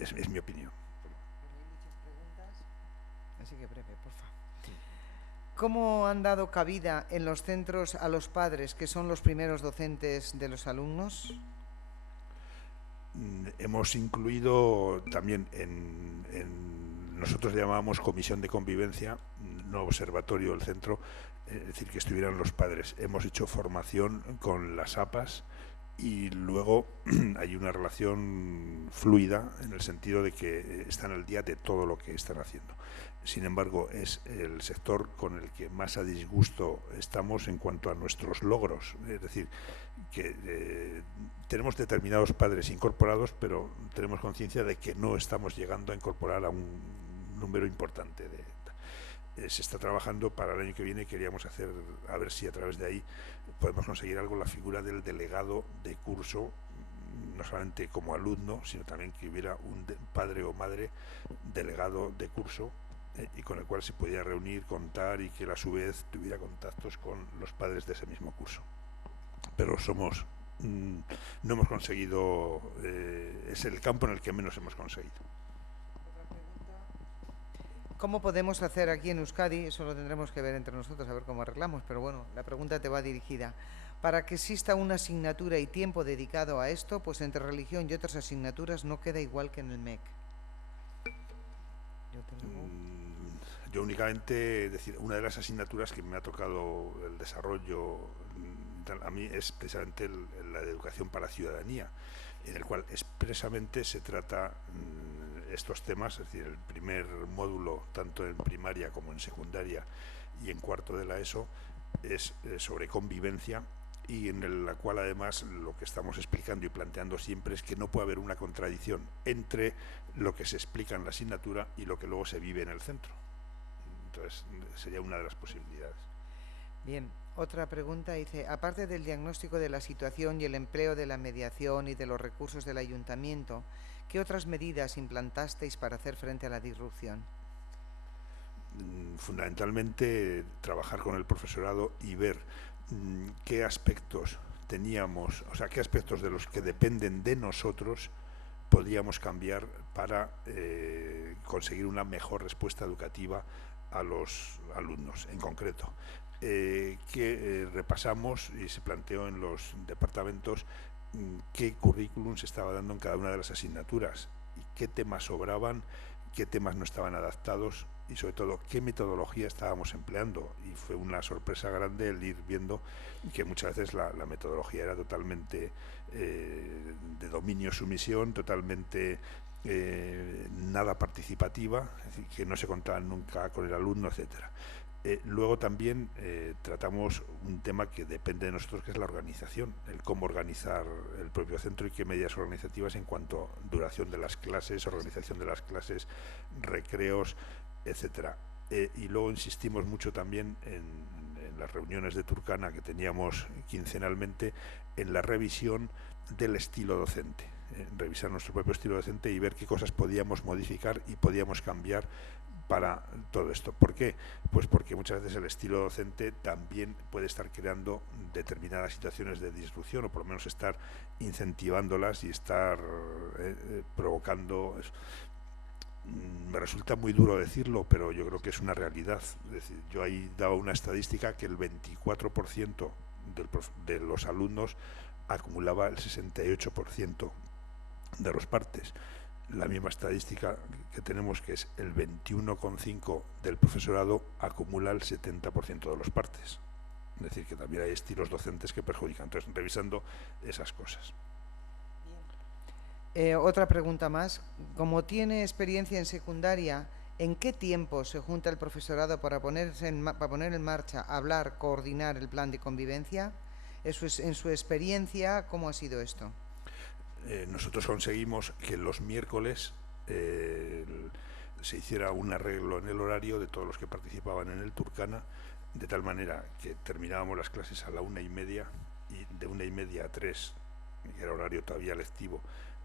Es mi opinión. Porque hay muchas preguntas, así que breve, por favor. ¿Cómo han dado cabida en los centros a los padres, que son los primeros docentes de los alumnos? Hemos incluido también nosotros llamábamos comisión de convivencia, no observatorio del centro, es decir, que estuvieran los padres. Hemos hecho formación con las APAs y luego hay una relación fluida en el sentido de que están al día de todo lo que están haciendo. Sin embargo, es el sector con el que más a disgusto estamos en cuanto a nuestros logros. Es decir, que tenemos determinados padres incorporados, pero tenemos conciencia de que no estamos llegando a incorporar a un número importante se está trabajando para el año que viene. Queríamos hacer, a ver si a través de ahí podemos conseguir algo, la figura del delegado de curso, no solamente como alumno, sino también que hubiera un padre o madre delegado de curso, y con el cual se pudiera reunir, contar, y que él a su vez tuviera contactos con los padres de ese mismo curso. Pero no hemos conseguido, es el campo en el que menos hemos conseguido. ¿Cómo podemos hacer aquí en Euskadi? Eso lo tendremos que ver entre nosotros, a ver cómo arreglamos, pero bueno, la pregunta te va dirigida. Para que exista una asignatura y tiempo dedicado a esto, pues entre religión y otras asignaturas no queda igual que en el MEC. Yo únicamente, decir, una de las asignaturas que me ha tocado el desarrollo a mí es precisamente la de educación para la ciudadanía, en el cual expresamente se trata estos temas, es decir, el primer módulo, tanto en primaria como en secundaria y en cuarto de la ESO, es sobre convivencia, y en la cual además lo que estamos explicando y planteando siempre es que no puede haber una contradicción entre lo que se explica en la asignatura y lo que luego se vive en el centro. Entonces sería una de las posibilidades. Bien, otra pregunta dice, aparte del diagnóstico de la situación y el empleo de la mediación y de los recursos del ayuntamiento, ¿qué otras medidas implantasteis para hacer frente a la disrupción? Fundamentalmente trabajar con el profesorado y ver qué aspectos teníamos, o sea, qué aspectos de los que dependen de nosotros podríamos cambiar para conseguir una mejor respuesta educativa a los alumnos en concreto. Que repasamos y se planteó en los departamentos qué currículum se estaba dando en cada una de las asignaturas y qué temas sobraban, qué temas no estaban adaptados y sobre todo qué metodología estábamos empleando. Y fue una sorpresa grande el ir viendo que muchas veces la metodología era totalmente de dominio sumisión, totalmente nada participativa, es decir, que no se contaba nunca con el alumno, etcétera. Luego también tratamos un tema que depende de nosotros, que es la organización, el cómo organizar el propio centro y qué medidas organizativas en cuanto a duración de las clases, organización de las clases, recreos, etcétera. Y luego insistimos mucho también en las reuniones de Turkana que teníamos quincenalmente, en la revisión del estilo docente, revisar nuestro propio estilo docente y ver qué cosas podíamos modificar y podíamos cambiar para todo esto. ¿Por qué? Pues porque muchas veces el estilo docente también puede estar creando determinadas situaciones de disrupción, o por lo menos estar incentivándolas y estar provocando. Me resulta muy duro decirlo, pero yo creo que es una realidad. Es decir, yo ahí daba una estadística que el 24% de los alumnos acumulaba el 68% de los partes. La misma estadística que tenemos, que es el 21,5% del profesorado, acumula el 70% de los partes. Es decir, que también hay estilos docentes que perjudican. Entonces, revisando esas cosas. Otra pregunta más. Como tiene experiencia en secundaria, ¿en qué tiempo se junta el profesorado para poner en marcha, hablar, coordinar el plan de convivencia? En su experiencia, ¿cómo ha sido esto? Nosotros conseguimos que los miércoles se hiciera un arreglo en el horario de todos los que participaban en el Turkana, de tal manera que terminábamos las clases a la 1:30, y de 1:30 a 3, que era horario todavía lectivo,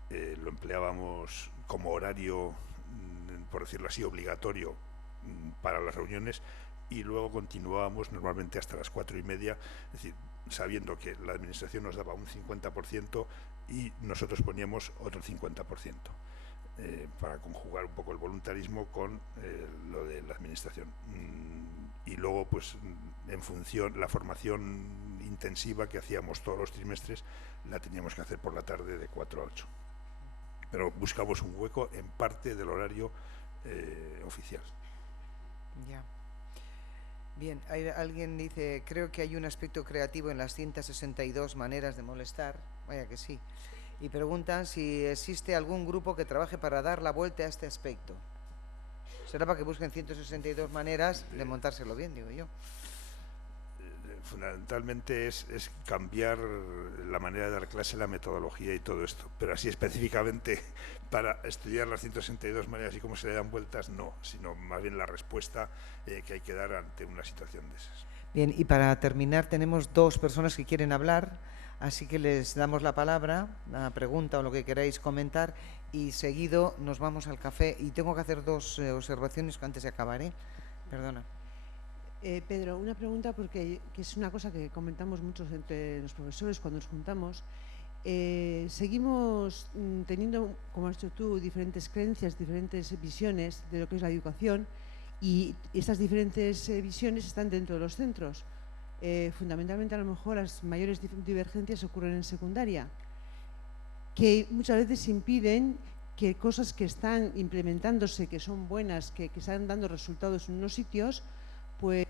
lo empleábamos como horario, por decirlo así, obligatorio para las reuniones, y luego continuábamos normalmente hasta las 4:30, es decir, sabiendo que la administración nos daba un 50% y nosotros poníamos otro 50%. para conjugar un poco el voluntarismo con lo de la administración. Y luego, pues, en función, la formación intensiva que hacíamos todos los trimestres, la teníamos que hacer por la tarde de 4 a 8. Pero buscamos un hueco en parte del horario oficial. Ya. Bien, alguien dice, creo que hay un aspecto creativo en las 162 maneras de molestar. Vaya que sí. Y preguntan si existe algún grupo que trabaje para dar la vuelta a este aspecto. Será para que busquen 162 maneras de montárselo bien, digo yo. Fundamentalmente es cambiar la manera de dar clase, la metodología y todo esto. Pero así específicamente para estudiar las 162 maneras y cómo se le dan vueltas, no, sino más bien la respuesta que hay que dar ante una situación de esas. Bien, y para terminar tenemos 2 personas que quieren hablar, así que les damos la palabra, la pregunta o lo que queráis comentar, y seguido nos vamos al café. Y tengo que hacer 2 observaciones antes de acabar, Perdona. Pedro, una pregunta porque que es una cosa que comentamos mucho entre los profesores cuando nos juntamos. Seguimos teniendo, como has dicho tú, diferentes creencias, diferentes visiones de lo que es la educación, y estas diferentes visiones están dentro de los centros. Fundamentalmente, a lo mejor las mayores divergencias ocurren en secundaria, que muchas veces impiden que cosas que están implementándose, que son buenas, que están dando resultados en unos sitios, pues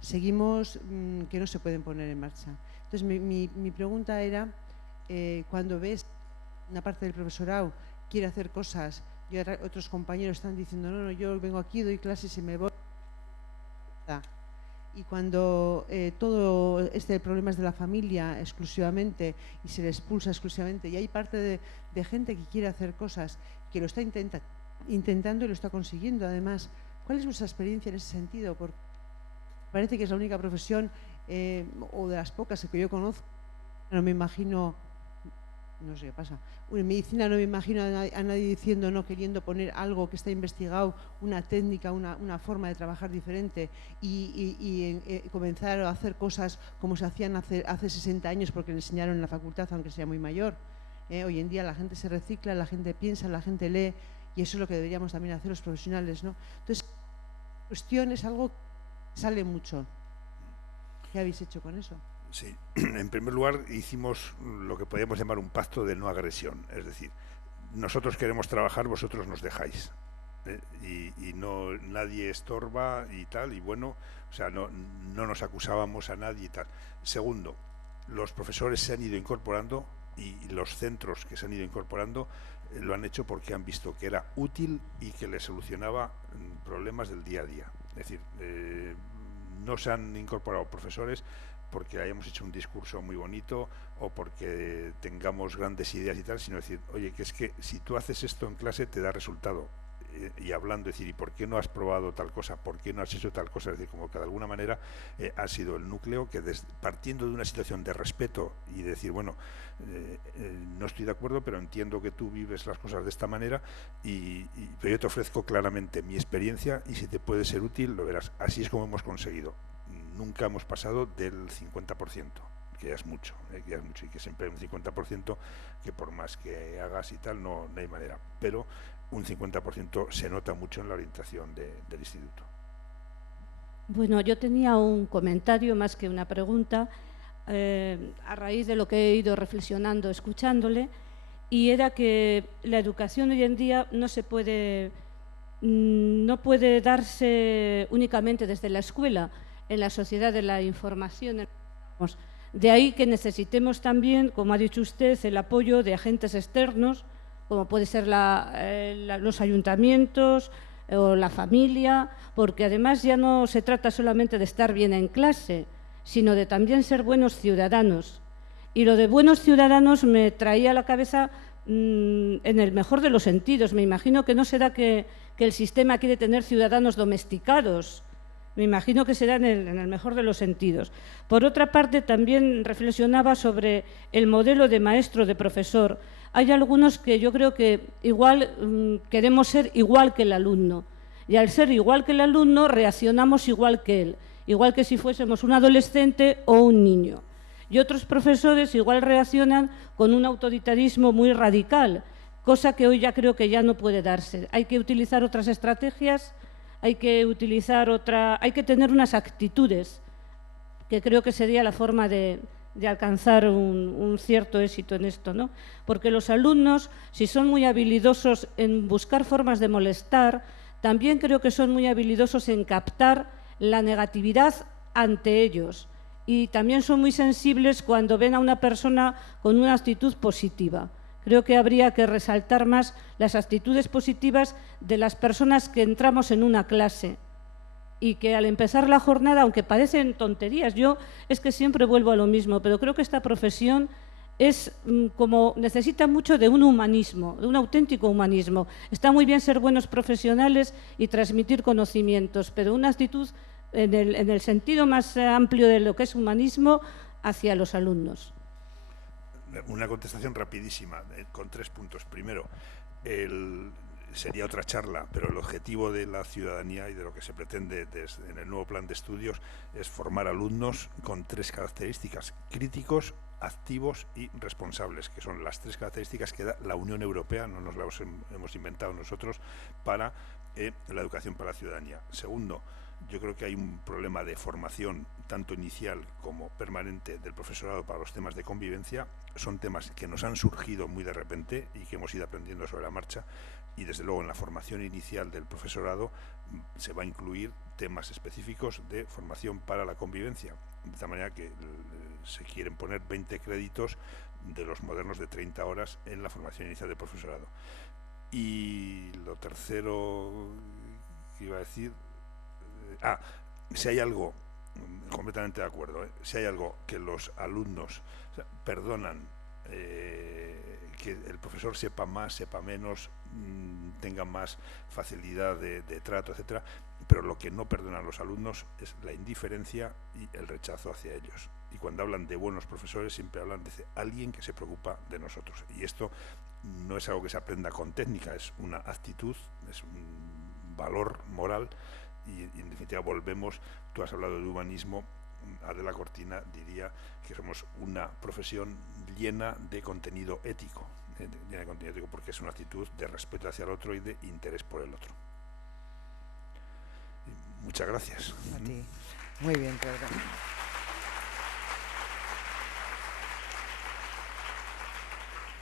seguimos que no se pueden poner en marcha. Entonces mi pregunta era, cuando ves una parte del profesorado quiere hacer cosas y otros compañeros están diciendo no, yo vengo aquí, doy clases y me voy, y cuando todo este problema es de la familia exclusivamente y se le expulsa exclusivamente, y hay parte de gente que quiere hacer cosas, que lo está intentando y lo está consiguiendo. Además, ¿cuál es vuestra experiencia en ese sentido? Porque parece que es la única profesión o de las pocas que yo conozco. No me imagino, no sé qué pasa, en medicina no me imagino a nadie diciendo no, queriendo poner algo que está investigado, una técnica, una forma de trabajar diferente, y comenzar a hacer cosas como se hacían hace 60 años porque le enseñaron en la facultad, aunque sea muy mayor. Hoy en día la gente se recicla, la gente piensa, la gente lee, y eso es lo que deberíamos también hacer los profesionales, ¿no? Entonces, la cuestión es algo que sale mucho. ¿Qué habéis hecho con eso? Sí, en primer lugar hicimos lo que podríamos llamar un pacto de no agresión, es decir, nosotros queremos trabajar, vosotros nos dejáis, y no, nadie estorba y tal, y bueno, o sea, no nos acusábamos a nadie y tal. Segundo, los profesores se han ido incorporando, y los centros que se han ido incorporando lo han hecho porque han visto que era útil y que les solucionaba problemas del día a día. Es decir, no se han incorporado profesores porque hayamos hecho un discurso muy bonito o porque tengamos grandes ideas y tal, sino decir, oye, que es que si tú haces esto en clase te da resultado. Y hablando, decir, ¿y por qué no has probado tal cosa? ¿Por qué no has hecho tal cosa? Es decir, como que de alguna manera ha sido el núcleo que, partiendo de una situación de respeto y de decir, bueno, no estoy de acuerdo, pero entiendo que tú vives las cosas de esta manera, pero yo te ofrezco claramente mi experiencia y si te puede ser útil, lo verás. Así es como hemos conseguido. Nunca hemos pasado del 50%. Que ya es mucho, que ya es mucho, y que siempre hay un 50% que por más que hagas y tal, no hay manera, pero un 50% se nota mucho en la orientación del instituto. Bueno, yo tenía un comentario más que una pregunta a raíz de lo que he ido reflexionando, escuchándole, y era que la educación hoy en día no puede darse únicamente desde la escuela. En la sociedad de la información, de ahí que necesitemos también, como ha dicho usted, el apoyo de agentes externos, como puede ser los ayuntamientos o la familia, porque además ya no se trata solamente de estar bien en clase, sino de también ser buenos ciudadanos. Y lo de buenos ciudadanos me traía a la cabeza en el mejor de los sentidos. Me imagino que no será que el sistema quiere tener ciudadanos domesticados. Me imagino que será en el mejor de los sentidos. Por otra parte, también reflexionaba sobre el modelo de maestro, de profesor. Hay algunos que yo creo que igual queremos ser igual que el alumno. Y al ser igual que el alumno, reaccionamos igual que él. Igual que si fuésemos un adolescente o un niño. Y otros profesores igual reaccionan con un autoritarismo muy radical, cosa que hoy ya creo que ya no puede darse. Hay que utilizar otras estrategias, hay que tener unas actitudes, que creo que sería la forma de alcanzar un cierto éxito en esto, ¿no? Porque los alumnos, si son muy habilidosos en buscar formas de molestar, también creo que son muy habilidosos en captar la negatividad ante ellos. Y también son muy sensibles cuando ven a una persona con una actitud positiva. Creo que habría que resaltar más las actitudes positivas de las personas que entramos en una clase y que al empezar la jornada, aunque parecen tonterías, yo es que siempre vuelvo a lo mismo, pero creo que esta profesión necesita mucho de un humanismo, de un auténtico humanismo. Está muy bien ser buenos profesionales y transmitir conocimientos, pero una actitud en el sentido más amplio de lo que es humanismo hacia los alumnos. Una contestación rapidísima, con 3 puntos. Primero, sería otra charla, pero el objetivo de la ciudadanía y de lo que se pretende en el nuevo plan de estudios es formar alumnos con 3 características: críticos, activos y responsables, que son las 3 características que da la Unión Europea, no nos las hemos inventado nosotros, para la educación para la ciudadanía. Segundo, yo creo que hay un problema de formación, tanto inicial como permanente, del profesorado para los temas de convivencia. Son temas que nos han surgido muy de repente y que hemos ido aprendiendo sobre la marcha, y desde luego en la formación inicial del profesorado se va a incluir temas específicos de formación para la convivencia, de tal manera que se quieren poner 20 créditos de los modernos de 30 horas en la formación inicial del profesorado. Y lo tercero que iba a decir, si hay algo, completamente de acuerdo, si hay algo que los alumnos perdonan, que el profesor sepa más, sepa menos, tenga más facilidad de trato, etcétera, pero lo que no perdonan los alumnos es la indiferencia y el rechazo hacia ellos. Y cuando hablan de buenos profesores siempre hablan de alguien que se preocupa de nosotros, y esto no es algo que se aprenda con técnica, es una actitud, es un valor moral. Y en definitiva volvemos, tú has hablado de humanismo, Adela Cortina diría que somos una profesión llena de contenido ético, porque es una actitud de respeto hacia el otro y de interés por el otro. Muchas gracias. A ti. Muy bien, Pedro.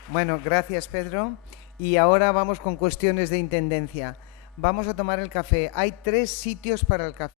Bueno, gracias, Pedro. Y ahora vamos con cuestiones de intendencia. Vamos a tomar el café. Hay 3 sitios para el café.